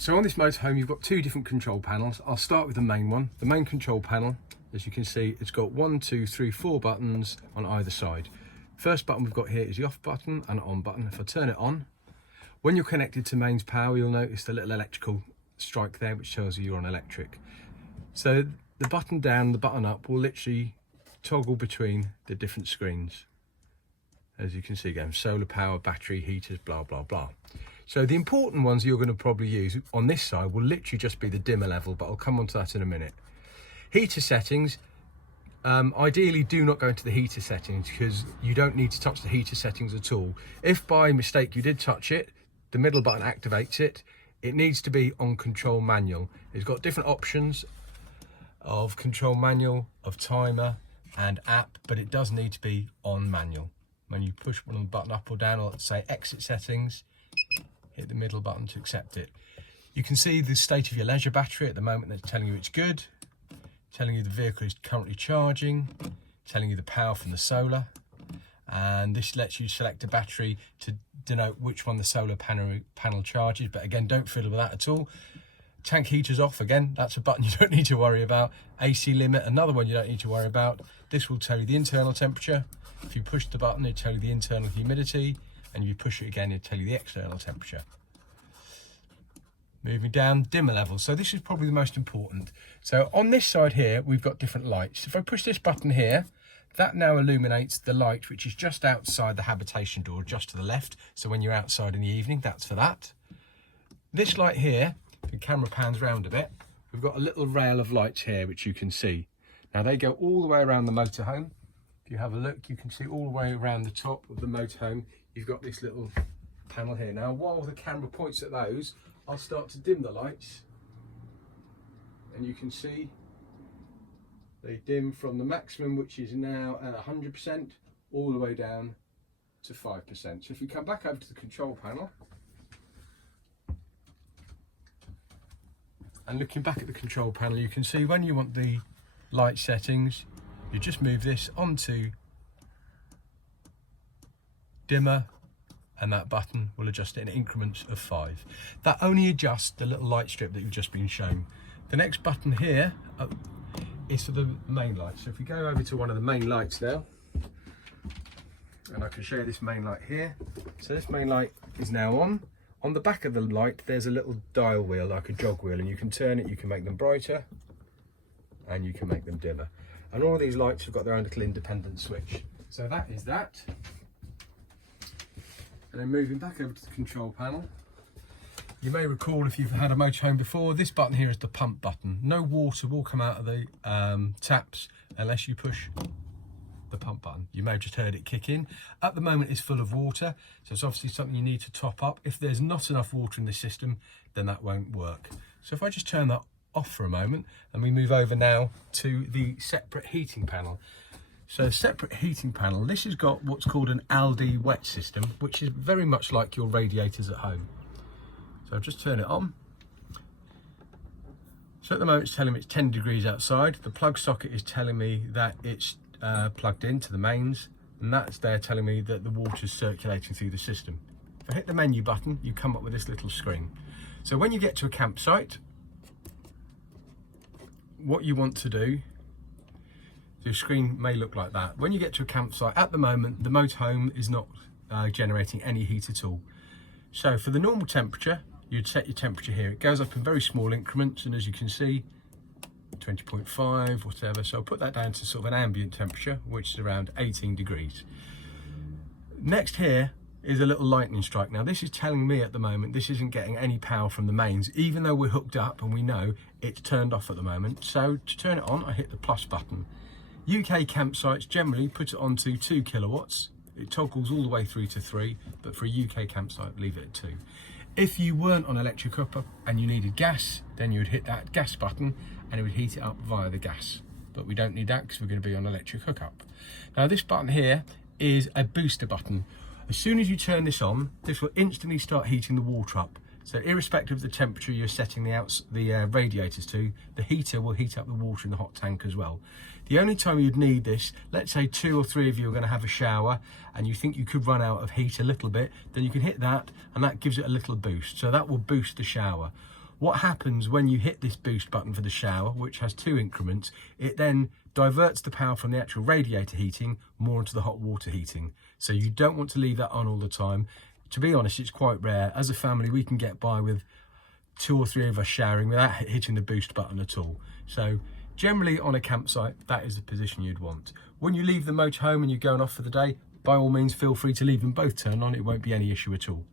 So on this motorhome, you've got two different control panels. I'll start with the main one. The main control panel, as you can see, it's got 1, 2, 3, 4 buttons on either side. First button we've got here is the off button and on button. If I turn it on, when you're connected to mains power, you'll notice the little electrical strike there, which tells you you're on electric. So the button down, the button up will literally toggle between the different screens. As you can see, again, solar power, battery, heaters, blah, blah, blah. So the important ones you're going to probably use on this side will literally just be the dimmer level, but I'll come on to that in a minute. Heater settings, ideally do not go into the heater settings because you don't need to touch the heater settings at all. If by mistake you did touch it, the middle button activates it. It needs to be on control manual. It's got different options of control manual, of timer and app, but it does need to be on manual. When you push one button up or down, or let's say exit settings, hit the middle button to accept it. You can see the state of your leisure battery at the moment. That's telling you it's good, telling you the vehicle is currently charging, telling you the power from the solar, and this lets you select a battery to denote which one the solar panel charges, but again, don't fiddle with that at all. Tank heaters off, again, that's a button you don't need to worry about. AC limit, another one you don't need to worry about. This will tell you the internal temperature. If you push the button, it'll tell you the internal humidity, and if you push it again, it'll tell you the external temperature. Moving down, dimmer level. So this is probably the most important. So on this side here, we've got different lights. If I push this button here, that now illuminates the light, which is just outside the habitation door, just to the left. So when you're outside in the evening, that's for that. This light here, if the camera pans round a bit, we've got a little rail of lights here, which you can see. Now they go all the way around the motorhome. If you have a look, you can see all the way around the top of the motorhome, you've got this little panel here. Now, while the camera points at those, I'll start to dim the lights. And you can see they dim from the maximum, which is now at 100%, all the way down to 5%. So if we come back over to the control panel, and looking back at the control panel, you can see when you want the light settings, you just move this onto dimmer, and that button will adjust it in increments of 5. That only adjusts the little light strip that you've just been shown. The next button here is for the main light. So if we go over to one of the main lights now, and I can show you this main light here. So this main light is now on. On the back of the light, there's a little dial wheel, like a jog wheel, and you can turn it, you can make them brighter, and you can make them dimmer. And all of these lights have got their own little independent switch. So that is that. And then moving back over to the control panel, you may recall if you've had a motorhome before, this button here is the pump button. No water will come out of the taps unless you push the pump button. You may have just heard it kick in. At the moment it's full of water, so it's obviously something you need to top up. If there's not enough water in the system, then that won't work. So if I just turn that off for a moment and we move over now to the separate heating panel. So separate heating panel, this has got what's called an Alde wet system, which is very much like your radiators at home. So I'll just turn it on. So at the moment it's telling me it's 10 degrees outside. The plug socket is telling me that it's plugged into the mains, and that's there telling me that the water's circulating through the system. If I hit the menu button, you come up with this little screen. So when you get to a campsite, what you want to do, the screen may look like that. When you get to a campsite, at the moment, the motorhome is not generating any heat at all. So for the normal temperature, you'd set your temperature here. It goes up in very small increments, and as you can see, 20.5, whatever. So I'll put that down to sort of an ambient temperature, which is around 18 degrees. Next here is a little lightning strike. Now this is telling me at the moment this isn't getting any power from the mains, even though we're hooked up and we know it's turned off at the moment. So to turn it on, I hit the plus button. UK campsites generally put it on to 2 kilowatts. It toggles all the way through to 3, but for a UK campsite, leave it at 2. If you weren't on electric hookup and you needed gas, then you would hit that gas button and it would heat it up via the gas. But we don't need that because we're going to be on electric hookup. Now this button here is a booster button. As soon as you turn this on, this will instantly start heating the water up. So irrespective of the temperature you're setting the radiators to, the heater will heat up the water in the hot tank as well. The only time you'd need this, let's say 2 or 3 of you are going to have a shower and you think you could run out of heat a little bit, then you can hit that and that gives it a little boost. So that will boost the shower. What happens when you hit this boost button for the shower, which has 2 increments, it then diverts the power from the actual radiator heating more into the hot water heating. So you don't want to leave that on all the time. To be honest, it's quite rare. As a family, we can get by with 2 or 3 of us showering without hitting the boost button at all. So generally on a campsite, that is the position you'd want. When you leave the motorhome and you're going off for the day, by all means feel free to leave them both turned on. It won't be any issue at all.